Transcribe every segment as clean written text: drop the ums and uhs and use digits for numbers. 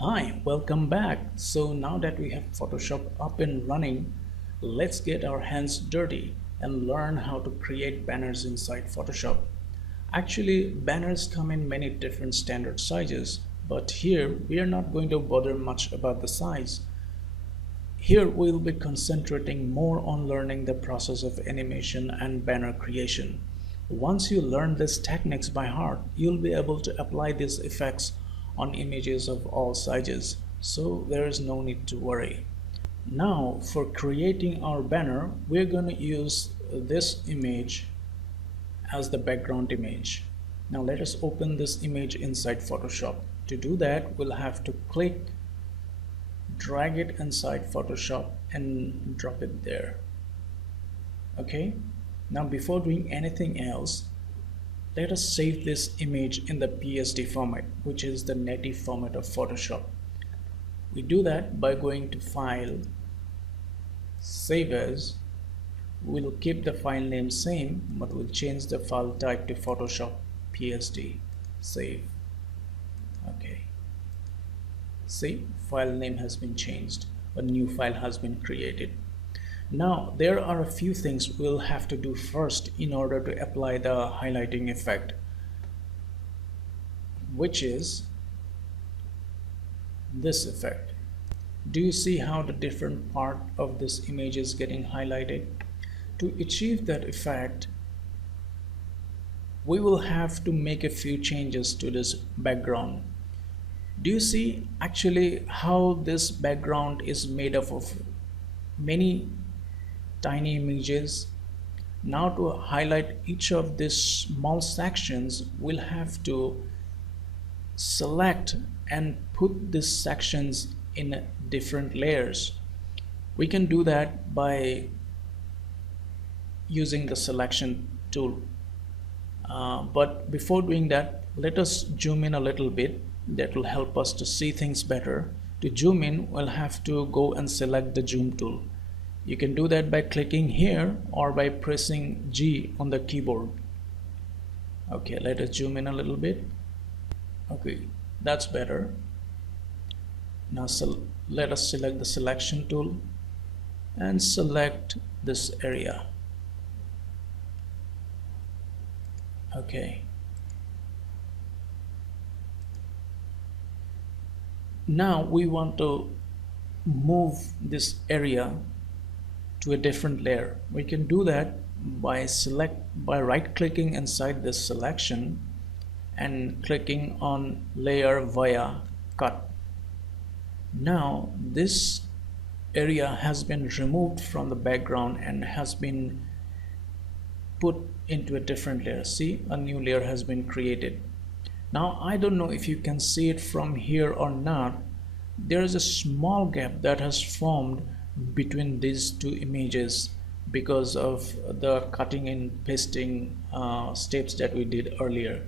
Hi, welcome back. So now that we have Photoshop up and running, let's get our hands dirty and learn how to create banners inside Photoshop. Actually, banners come in many different standard sizes, but here we are not going to bother much about the size. Here we'll be concentrating more on learning the process of animation and banner creation. Once you learn these techniques by heart, you'll be able to apply these effects on images of all sizes, so there is no need to worry. Now for creating our banner, we're going to use this image as the background image. Now let us open this image inside Photoshop. To do that, we'll have to drag it inside Photoshop and drop it there. Okay, now before doing anything else, let us save this image in the PSD format, which is the native format of Photoshop. We do that by going to File, Save As. We'll keep the file name same, but we'll change the file type to Photoshop PSD. Save. Okay. See, file name has been changed. A new file has been created. Now, there are a few things we'll have to do first in order to apply the highlighting effect, which is this effect. Do you see how the different part of this image is getting highlighted? To achieve that effect, we will have to make a few changes to this background. Do you see actually how this background is made up of many tiny images? Now to highlight each of these small sections, we'll have to select and put these sections in different layers. We can do that by using the selection tool. But before doing that, let us zoom in a little bit. That will help us to see things better. To zoom in, we'll have to go and select the zoom tool. You can do that by clicking here or by pressing G on the keyboard. Okay, let us zoom in a little bit. Okay, that's better. Now let us select the selection tool and select this area. Okay. Now we want to move this area to a different layer. We can do that by right clicking inside this selection and clicking on layer via cut. Now this area has been removed from the background and has been put into a different layer. See, a new layer has been created. Now I don't know if you can see it from here or not. There is a small gap that has formed between these two images because of the cutting and pasting steps that we did earlier.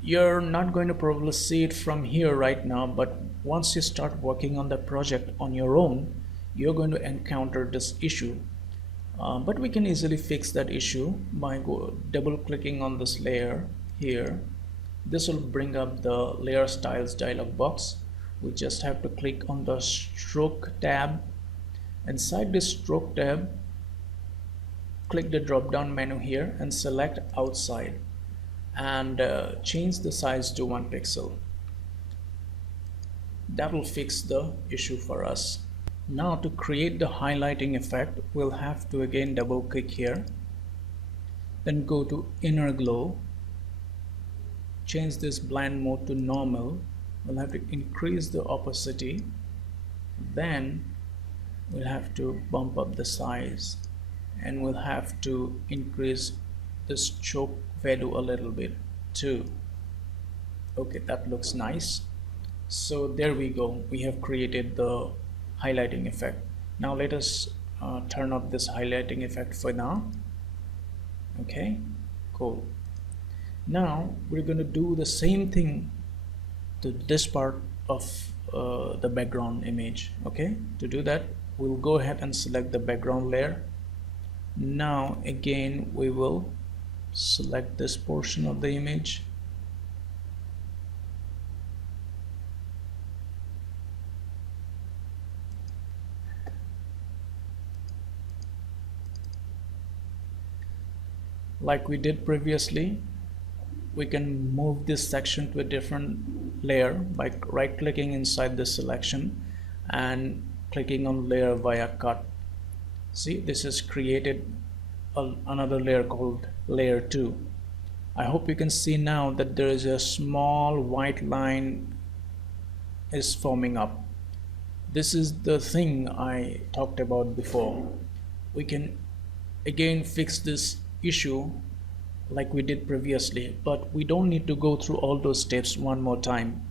You're not going to probably see it from here right now, but once you start working on the project on your own, you're going to encounter this issue. But we can easily fix that issue by double clicking on this layer here. This will bring up the layer styles dialog box. We just have to click on the stroke tab. Inside this stroke tab, click the drop down menu here and select outside and change the size to 1 pixel. That will fix the issue for us. Now to create the highlighting effect, we'll have to again double click here, then go to inner glow, change this blend mode to normal. We'll have to increase the opacity, then we'll have to bump up the size, and we'll have to increase the stroke value a little bit too. Okay, that looks nice. So there we go, we have created the highlighting effect. Now let us turn off this highlighting effect for now. Okay, cool. Now we're going to do the same thing to this part of the background image. Okay, to do that, we'll go ahead and select the background layer. Now again, we will select this portion of the image, Like we did previously, we can move this section to a different layer by right clicking inside the selection and clicking on layer via cut. See, this has created another layer called layer 2. I hope you can see now that there is a small white line is forming up. This is the thing I talked about before. We can again fix this issue like we did previously, but we don't need to go through all those steps one more time.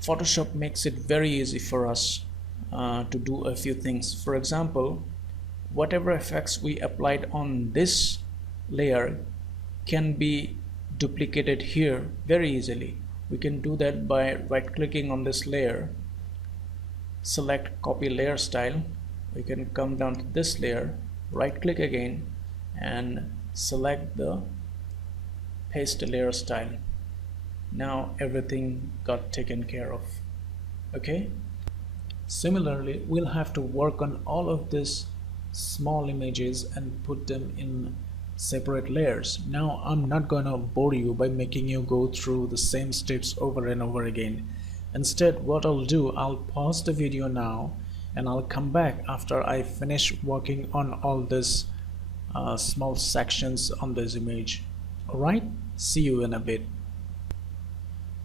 Photoshop makes it very easy for us to do a few things. For example, whatever effects we applied on this layer can be duplicated here very easily. We can do that by right clicking on this layer, select copy layer style. We can come down to this layer, right click again and select the paste layer style. Now everything got taken care of. Okay, similarly we'll have to work on all of these small images and put them in separate layers. Now I'm not gonna bore you by making you go through the same steps over and over again. Instead, what I'll do, I'll pause the video now and I'll come back after I finish working on all these small sections on this image. Alright, see you in a bit.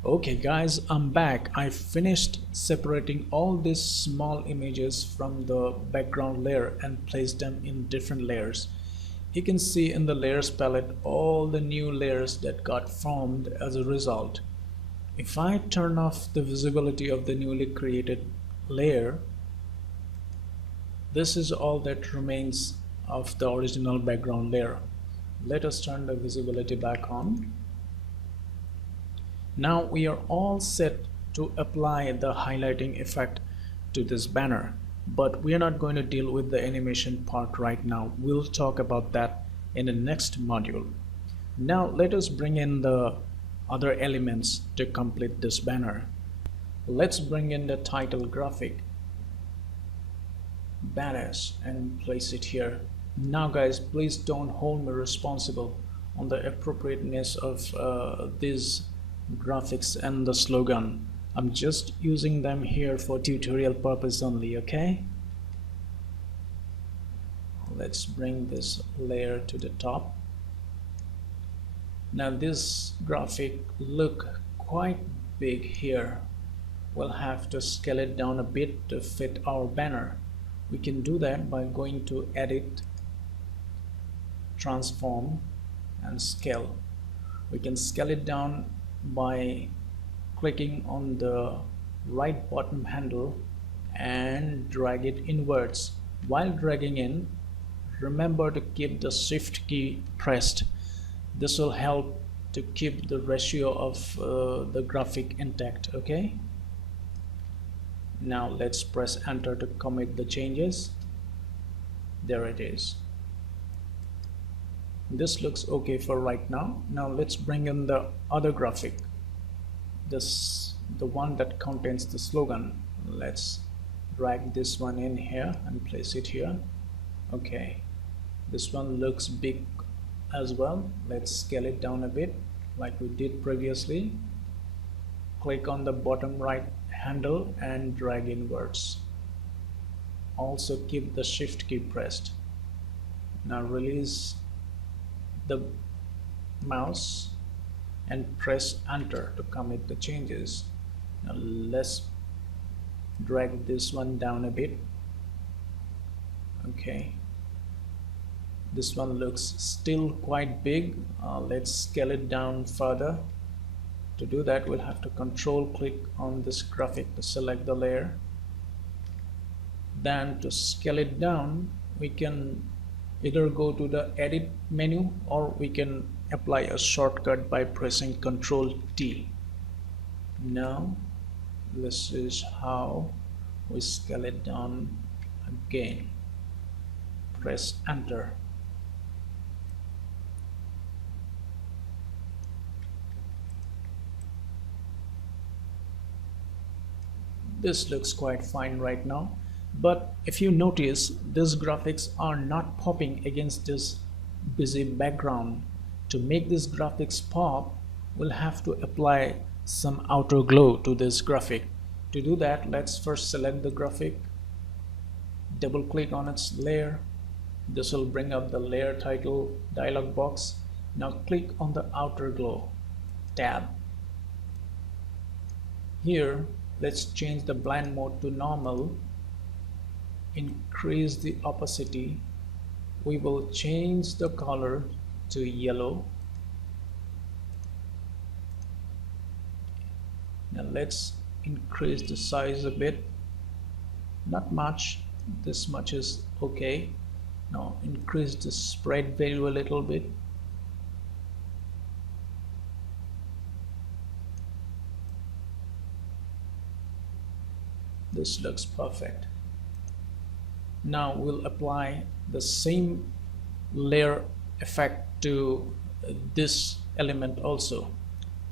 Okay guys, I'm back. I finished separating all these small images from the background layer and placed them in different layers. You can see in the layers palette all the new layers that got formed as a result. If I turn off the visibility of the newly created layer, this is all that remains of the original background layer. Let us turn the visibility back on. Now we are all set to apply the highlighting effect to this banner, but we are not going to deal with the animation part right now. We'll talk about that in the next module. Now let us bring in the other elements to complete this banner. Let's bring in the title graphic, badass, and place it here. Now guys, please don't hold me responsible on the appropriateness of these graphics and the slogan. I'm just using them here for tutorial purpose only, okay? Let's bring this layer to the top. Now this graphic look quite big here. We'll have to scale it down a bit to fit our banner. We can do that by going to Edit, Transform, and Scale. We can scale it down by clicking on the right bottom handle and drag it inwards. While dragging in, remember to keep the Shift key pressed. This will help to keep the ratio of the graphic intact. Okay, now let's press enter to commit the changes. There it is. This looks okay for right now. Now let's bring in the other graphic, the one that contains the slogan. Let's drag this one in here and place it here. Okay, this one looks big as well. Let's scale it down a bit like we did previously. Click on the bottom right handle and drag inwards. Also keep the Shift key pressed. Now release the mouse and press enter to commit the changes. Now let's drag this one down a bit. Okay, this one looks still quite big. Let's scale it down further. To do that, we'll have to control click on this graphic to select the layer. Then to scale it down, we can either go to the edit menu or we can apply a shortcut by pressing Ctrl T. Now this is how we scale it down again. Press enter. This looks quite fine right now, but if you notice, these graphics are not popping against this busy background. To make this graphics pop, we'll have to apply some outer glow to this graphic. To do that, let's first select the graphic, double click on its layer. This will bring up the layer title dialog box. Now click on the outer glow tab. Here, let's change the blend mode to normal, increase the opacity. We will change the color to yellow. Now let's increase the size a bit, not much, this much is okay. Now increase the spread value a little bit. This looks perfect. Now we'll apply the same layer effect to this element also.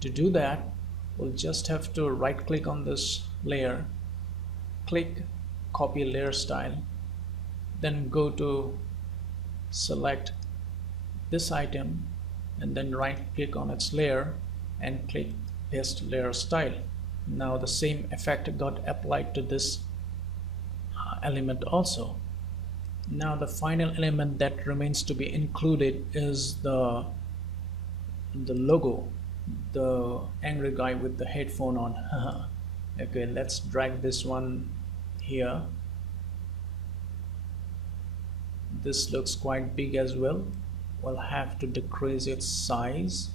To do that, we'll just have to right click on this layer, click copy layer style, then go to select this item and then right click on its layer and click paste layer style. Now the same effect got applied to this element also. Now the final element that remains to be included is the logo, the angry guy with the headphone on. Okay, let's drag this one here. This looks quite big as well. We'll have to decrease its size.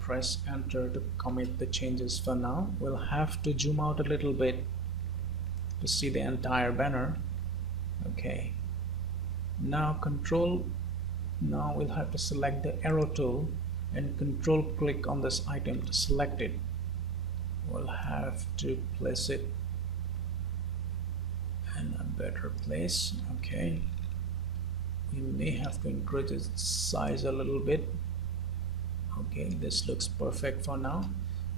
Press enter to commit the changes. For now, we'll have to zoom out a little bit to see the entire banner. Okay, now we'll have to select the arrow tool and control click on this item to select it. We'll have to place it in a better place. Okay, we may have to increase its size a little bit. Okay, this looks perfect for now.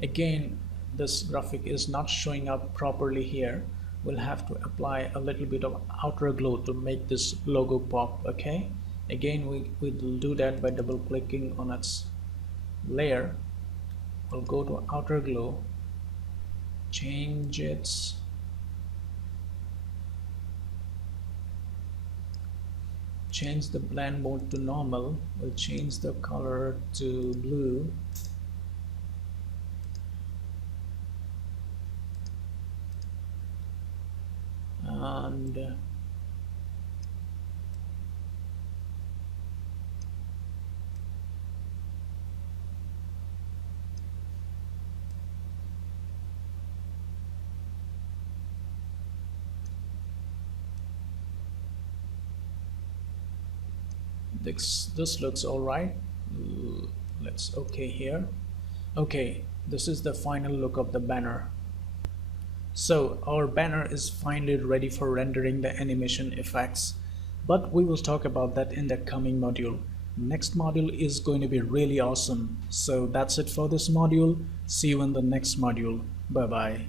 Again, this graphic is not showing up properly here. We'll have to apply a little bit of outer glow to make this logo pop. Okay, again we'll do that by double clicking on its layer. We'll go to outer glow, change the blend mode to normal. We'll change the color to blue. And this looks all right. Let's okay here. Okay, this is the final look of the banner. So our banner is finally ready for rendering the animation effects, but we will talk about that in the coming module. Next module is going to be really awesome. So that's it for this module. See you in the next module. Bye bye.